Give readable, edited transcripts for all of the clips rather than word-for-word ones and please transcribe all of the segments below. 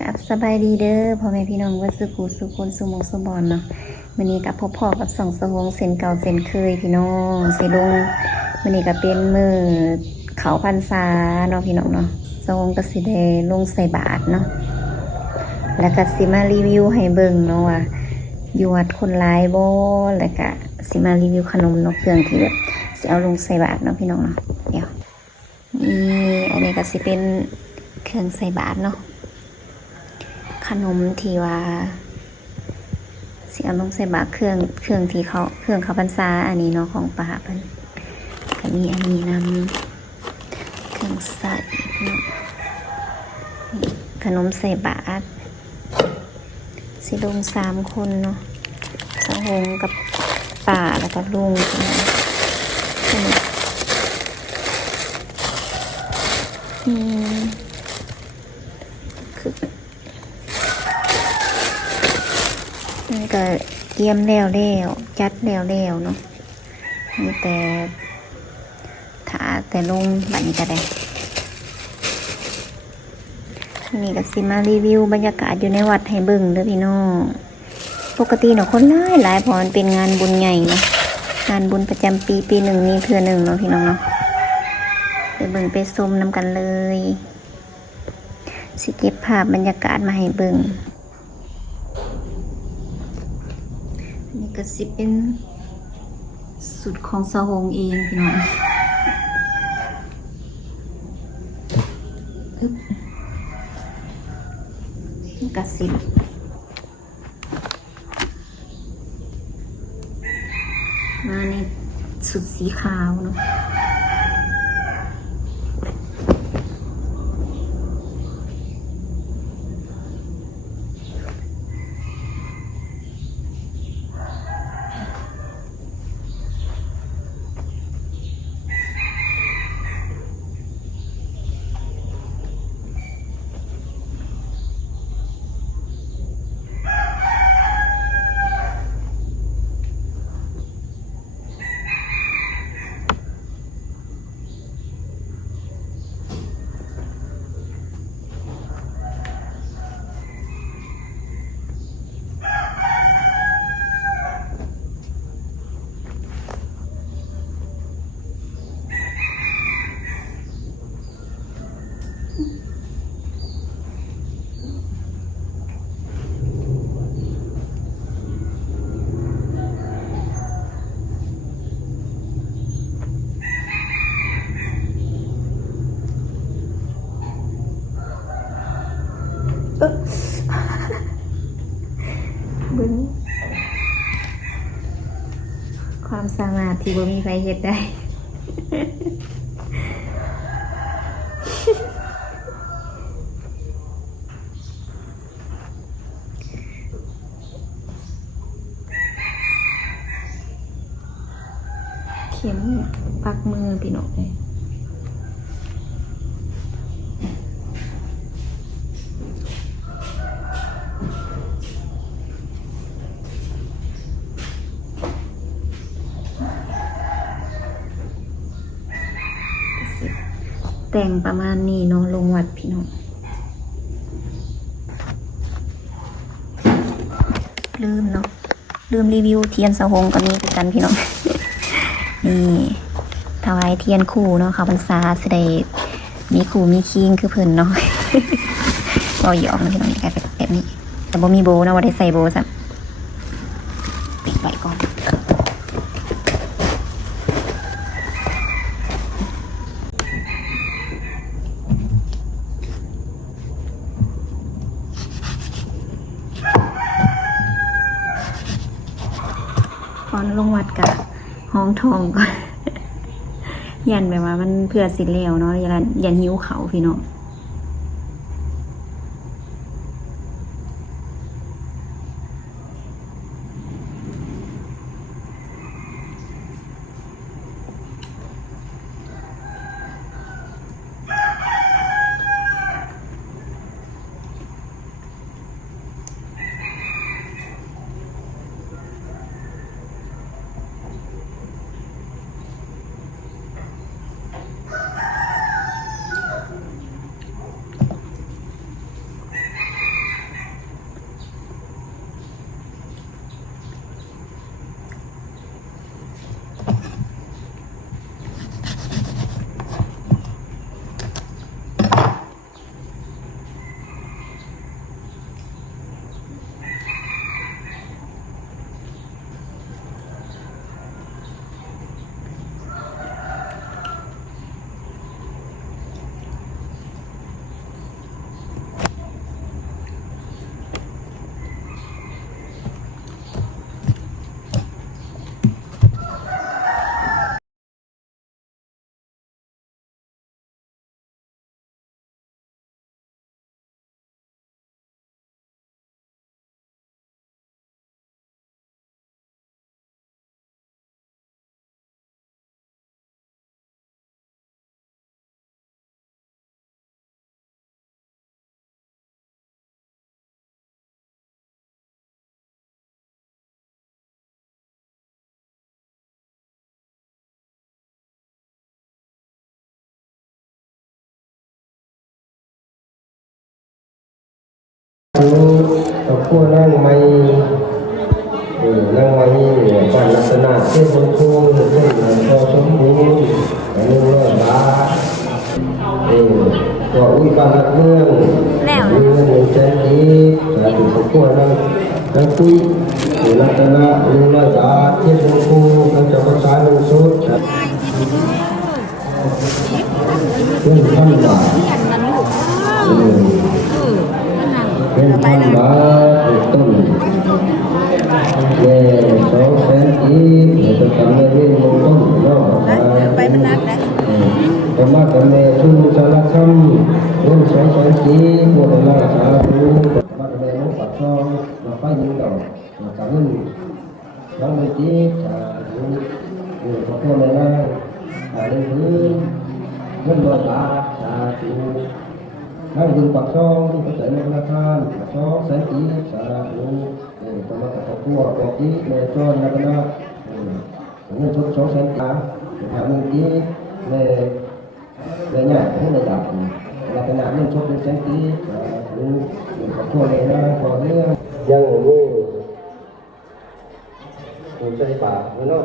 กับสบายดีเด้อพ่อแม่พี่น้องว่าสุขุสุคนสุหมองสุบอนเนาะวันนี้กับพ่อกับสองสวงเส้นเก่าเส้นเคยพี่น้องสิลงวันนี้ก็เป็นมือเขาพรรษาเนาะพี่น้องเนาะสวงก็สิได้ลงใส่บาตรเนาะแล้วก็สิมารีวิวให้เบิ่งเนาะว่าอยู่วัดคนหลายบ่แล้วก็สิมารีวิวขนมเนาะเครื่องที่แบบสิเอาลงใส่บาตรเนาะพี่น้องเนาะเดี๋ยวนี่อันนี้ก็สิเป็นเครื่องใส่บาตรเนาะขนมที่ว่าสิเอาลงใส่บาตรเครื่องที่เขาเครื่องเขาพรรษาอันนี้เนาะของป่าเพิ่นก็มีอันนี้นำเครื่องใส่ขนมใส่บาตรสิลง3 คนเนาะสะหงกับป่าแล้วก็ลุงคือนี่ก็เตรียมแล้วจัดแล้วเนาะนี่แต่ถาแต่ลงบัดนี้ก็ได้นี่ก็สิมารีวิวบรรยากาศอยู่ในวัดให้เบิ่งเด้อพี่น้องปกติเนาะคนหลายเพราะมันเป็นงานบุญใหญ่เนาะงานบุญประจำปีหนึ่งนี่เทื่อหนึ่งเนาะพี่น้องเนาะไปเบิ่งไปชมนำกันเลยสิเก็บภาพบรรยากาศมาให้เบิ่งอันนี้ก็สิเป็นสุดของสะหงเองพี่น้องกระสิบมาในสุดสีขาวเนาะบึ้งความสามารถที่บ่มีใครเฮ็ดได้เข็มปักมือพี่น้องเลยแต่งประมาณนี้เนาะลงวัดพี่น้องลืมเนาะลืมรีวิวเทียนสะหงกับนี้กันพี่น้องนี่ถวายเทียนคู่เนาะค่ะพรรษาสิได้มีคู่มีคิงคือเพิ่นเนาะเราหยอกพี่น้องกลายเป็นแบบนี้แต่บ่มีโบนะว่าได้ใส่โบซะปิดไว้ก่อนก่อนลงวัดกับห้องทองก่อนยันแบบว่ามันเพื่อสิแล้วเนาะยันหิ้วเขาพี่น้อง กับผู้นั่งไม่นั่งไม่การลักษณะเช่นบางคู่เช่นพอสมบูรณ์100 บาทก็อุ้ยบ้านรักเมืองมีเงิน100,000 กีบแต่ถึงกับผู้นั่งคุยลักษณะ100 บาทเช่นบางคู่กันจะประสานลงสุด1,000 บาทเป็น1,000 บาทต้น200,000 กีบจะทำเงินลงต้นเนาะไปมันนัดนะประมาณกันในทุนสารคำเงิน200,000 กีบโมเดลล่าสาธุประมาณกันในลูกปัดช่องมาไปยิงดอกจากเงิน1,000 กีบสาธุขอโทษเลยนะเรื่องพื้นเงิน100 บาทสาธุนั่งดึงปักช่องที่เขาใส่ในธนาคารปักช่อง100,000 กีบสาธุประมาณกับครอบครัวแบบนี้ในจอนนักนะเงินชด200,000 กีบ1,000 กีบในเนี่ยให้ระดับลักษณะเงินชด100,000 กีบรู้ครอบครัวเลยนะขอเรื่องยังมีหัวใจปากเนาะ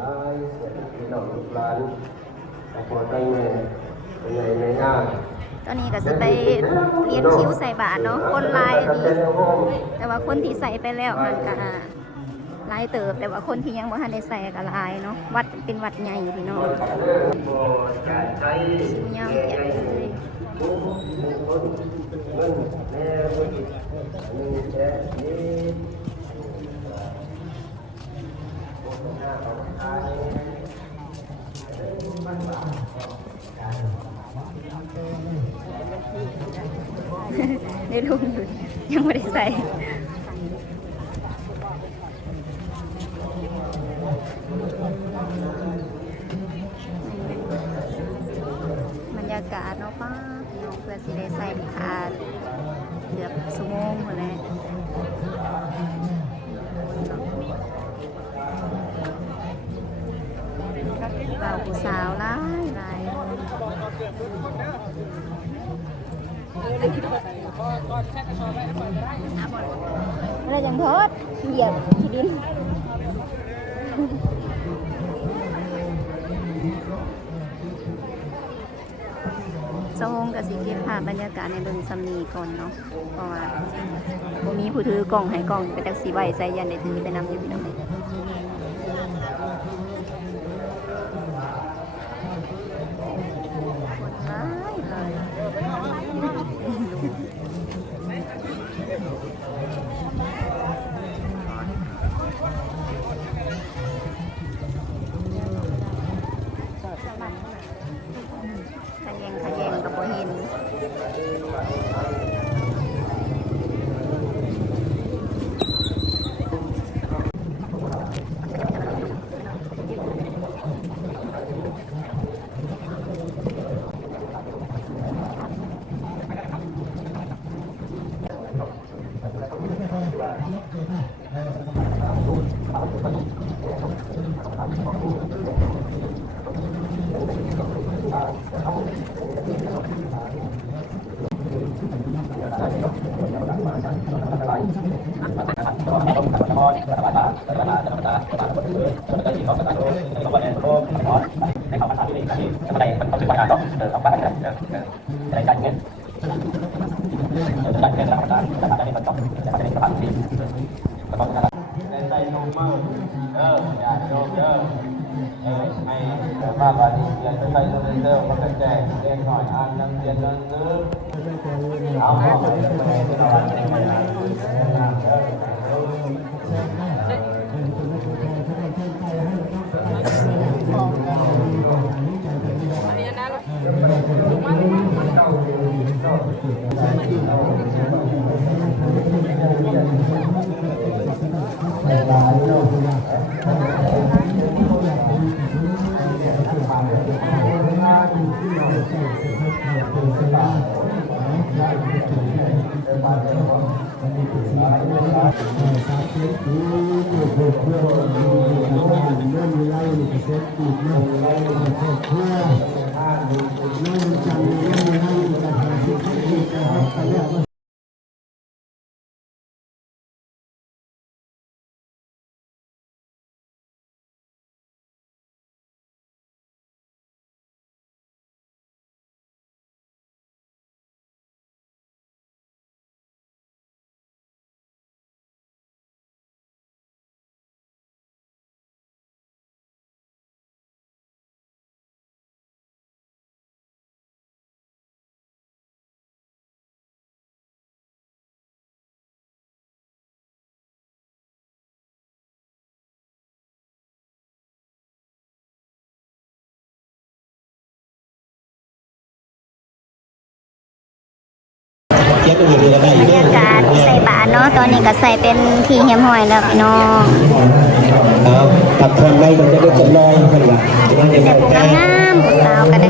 ลายเสียงน้องลูกหลานขอตั้งในงานตอนนี้ก็จะไปเรียนคิ้วใส่บาทเนาะคนลายดีแต่ว่าคนที่ใส่ไปแล้วมันก็ลายเติบแต่ว่าคนที่ยังไม่ทันได้ใส่ก็ลายเนาะวัดเป็นวัดใหญ่พี่น้องยาวเกียรเลยได้ลุงอยู่ยังไม่ได้ใส่บรรยากาศเนาะป้าเพื่อสิได้ใส่ขาดเกือบชั่วโมงหมดแล้วบ่าวผู้สาวหลายอะไรจังโทษเหยียบขี้ดินสงกับสิเก็บภาพบรรยากาศในเบิ่งซัมนีก่อนเนาะเพราะว่าบ่มีผู้ถือกล่องให้กล่องไปตักสีใบใส่ยันได้ถือไปนำอยู่พี่น้องขยงกับโบเห็นมากกว่านี้เรียนไปโรงเรียนเดิมมันก็แจกเรียนหน่อยอ่านหนังเรียนหนังสือเอาไปที่เราเรียน เจ็ดตัวเดียวได้ บรรยากาศใส่บาตรเนาะตอนนี้ก็ใส่เป็นที่เฮียมห้อยแล้วพี่น้อง ตัดทอนได้ก็จะได้จำลองคนละว่าจะแบบแต่ งามๆผู้สาวก็ได้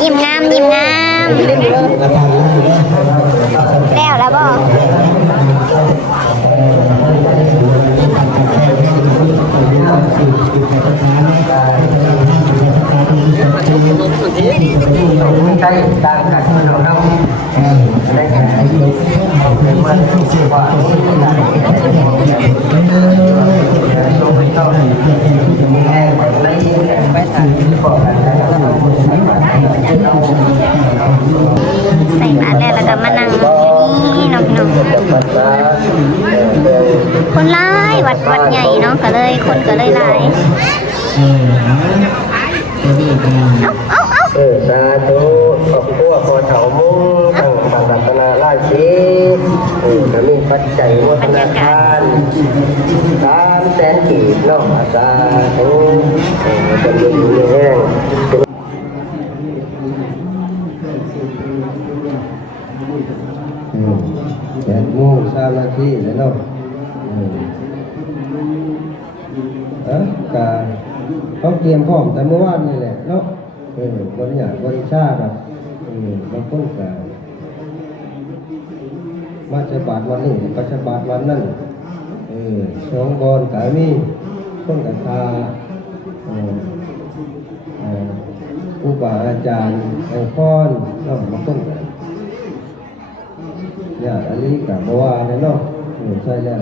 ยิ้มงามยิ้มงามแล้วบ่ใช่ต่างกันที่เราเนาะในการใช้ชีวิตเป็นวันที่ว่าช่วงที่เราแห้งในไปทางที่บอกกันแล้วเราใช้บัตรเรา ใส่บาตรแล้วก็มานั่งนี่น้องๆคนร้ายวัดใหญ่เนาะก็เลยคนก็เลยหลายสาธุขอบคุณพอเถามุ่งตั้งบางรัตนาราชีจะมีปัจจัยโมทนาทาน300,000 กีบเนาะสาธุจะมีอยู่แห้ง8:03 นาทีแล้วเนาะการเขาเตรียมพร้อมแต่เมื่อวานนี่แหละเนาะบริหารบริชาแบบบางคนก็มาจะบาทวันหนึ่งก็จะบาทวันนั้นสองบอลกายมีต้นกระทาผู้บาอาจารย์ไอพอนเนาะบางคนเนี่ยอันนี้กับบัวเนี่ยเนาะใช่แล้ว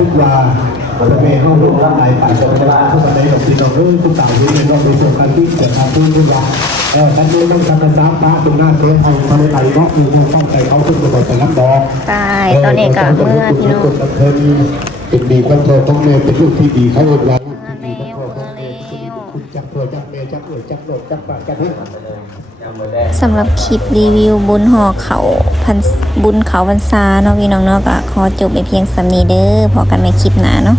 ชุดว่าเราจะไปเข้าร่วมรับนายฝ่ายจังหวัดทุกประเทศของพี่น้องทุกต่างที่ในรอบในส่วนการที่จะทำทุกอย่างท่านนี้ต้องทำการซ้ำตาตรงหน้าเพื่อเอาทำให้ไหลก็มีความตั้งใจเขาขึ้นไปรับดอกไปตอนนี้ก็เมื่อพี่น้องเป็นดีความโตต้องเมย์เป็นลูกที่ดีเขาเรียบร้อยจักตัวจักเมย์จักเอ๋ยจักโหลดจักปากจักให้สำหรับคลิปรีวิวบุญห่อเขาบุญเขาพรรษาเนาะพี่น้องเนาะก็ขอจบไปเพียงสำนีเด้อพอกันในคลิปหน้าเนาะ